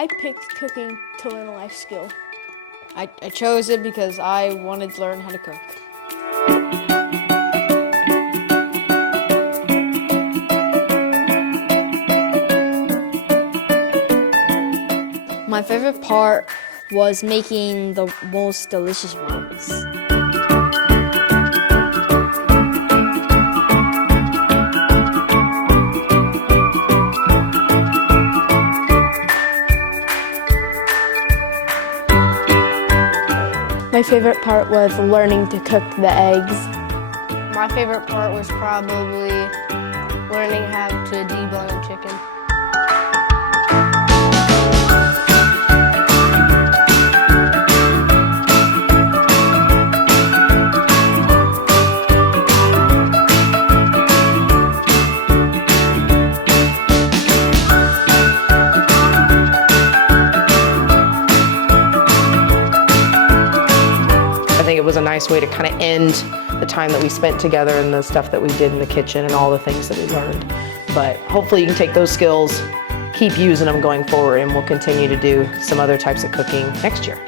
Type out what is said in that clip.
I picked cooking to learn a life skill. I chose it because I wanted to learn how to cook. My favorite part was making the most delicious ones. My favorite part was learning to cook the eggs. My favorite part was probably learning how to debone a chicken. I think it was a nice way to kind of end the time that we spent together and the stuff that we did in the kitchen and all the things that we learned. But hopefully you can take those skills, keep using them going forward, and we'll continue to do some other types of cooking next year.